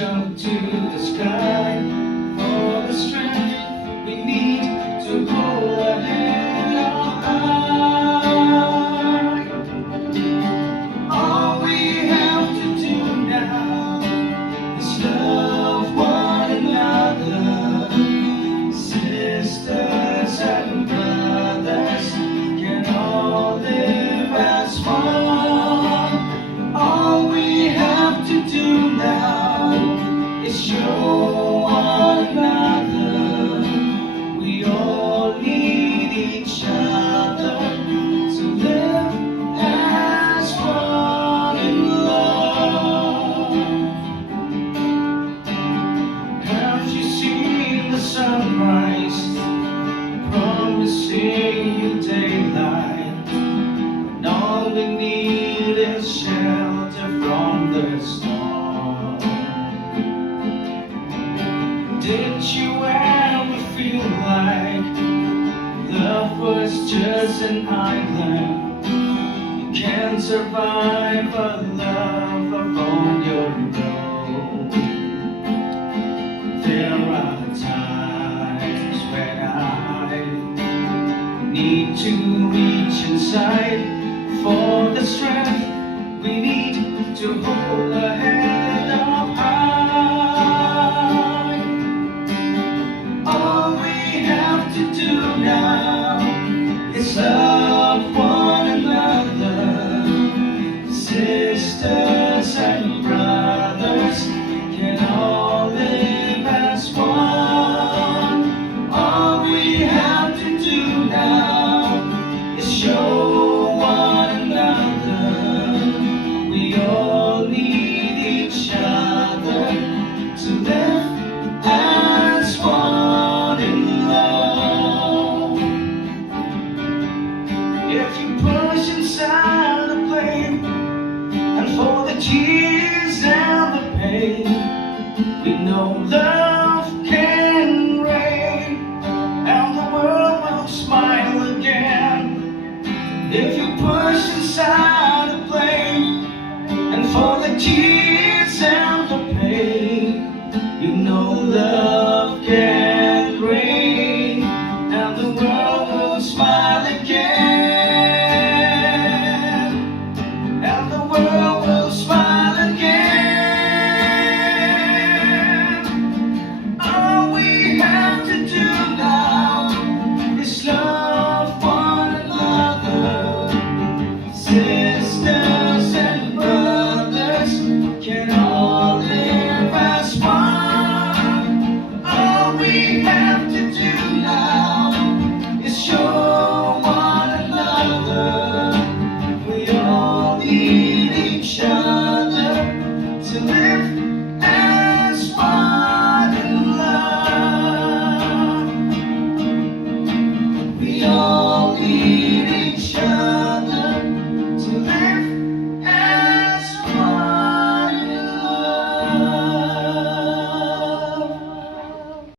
jump to the sky for the strength we need to hold our head up high. All we have to do now is love one another, sisters and brothers can all live as one. All we have to do now is show one another we all need each other to live as one in love. Have you seen the sunrise promising you daylight? And all we need is shelter from the storm. Did you ever feel like love was just an island? You can't survive a love on your own. There are times when I need to reach inside for the strength we need to hold our head up high. All we have to do now is love one another, sisters and brothers can all live as one. All we have to do now is show one another we all need each other to live as one in love. If you push inside the plane and for the tears and the pain, we know love can reign and the world will smile again. If you push inside the plane and for the tears and the pain, you know love can reign and the world will smile again. And the world